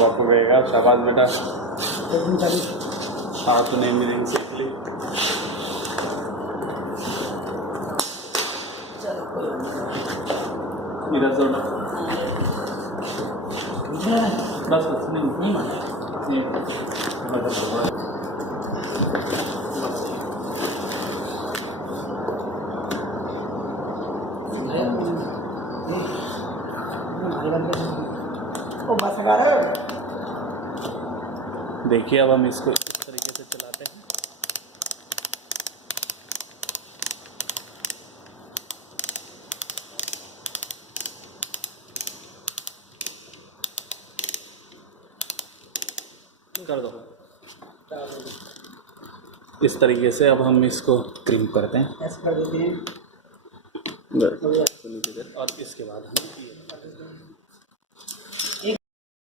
बापू गएगा। शाबाश बेटा, हाँ तो नहीं मिलेंगे सीख ली। मेरा सोडा बस नहीं देखिए अब हम इसको इस तरीके से चलाते हैं। कर दो। इस तरीके से अब हम इसको क्रिम्प करते हैं, ऐसे कर देते हैं और इसके बाद हम